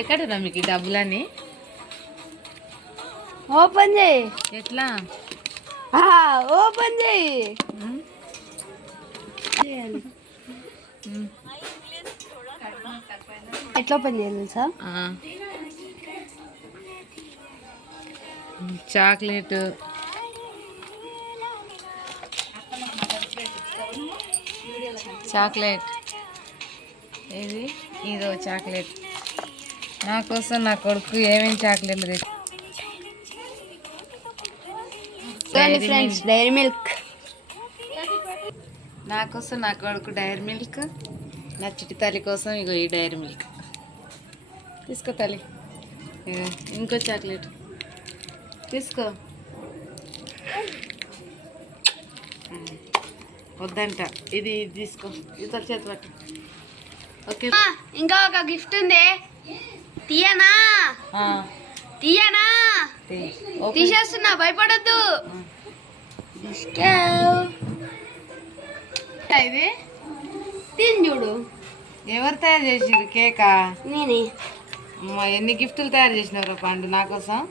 ఎక్కడరా మీకు ఈ డబ్బులని ఓపెన్ చేయి. ఎట్లా? ఓపెన్ చేయి. ఎట్లా ఓపెన్ చేయాలి సార్. చాక్లెట్. చాక్లెట్. ఇది ఇదో చాక్లెట్. నా కోసం నా కొడుకు ఏమేమి చాక్లెట్లు తెచ్చి ఫ్రెండ్స్ డైరీ మిల్క్. నా కోసం నా కొడుకు డైరీ మిల్క్ నా చిట్టి తల్లి కోసం ఇగో ఈ డైరీ మిల్క్. తీసుకో తల్లి. ఇంకో చాక్లెట్. తీసుకో. వద్దంట. ఇది ఇది తీసుకో. ఇతర చేతి పట్టు. ఓకే. ఇంకా ఒక గిఫ్ట్ ఉంది. తీయనా? తీయనా. తీసేస్తున్నా భయపడద్దు. ఇది. తిని చూడు. ఎవరు తయారు చేసిర్రు కేకా? నేనే. అమ్మా ఎన్ని గిఫ్టులు తయారు చేసినారు పండు నా కోసం.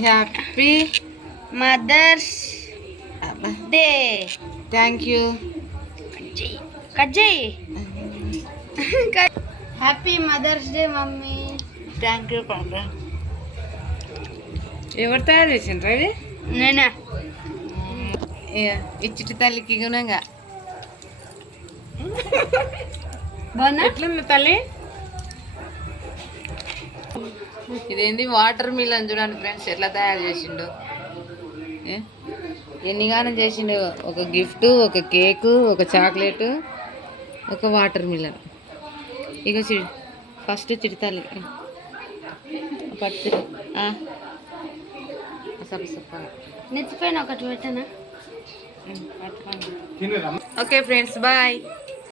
Happy mother's day. Thank you. Cut చేయి. Happy mother's day mummy. Thank you పండు ఎవరు తయారు చేసిండ్రు అవి నేనే. ఇచ్చిటి తల్లికి గుణంగా. ఎట్లుంది తల్లి? ఇదేంది వాటర్ మిలన్ చూడండి ఫ్రెండ్స్ ఎట్లా తయారు చేసిండు? ఎన్నిగానం చేసిండు? ఒక గిఫ్ట్ ఒక కేకు ఒక చాక్లెట్. ఒక వాటర్ మిలన్. ఇక చిడి ఫస్ట్ చిడితాలి పట్టు. నెత్తిపైన ఒకటి పెట్టనా? Okay friends bye.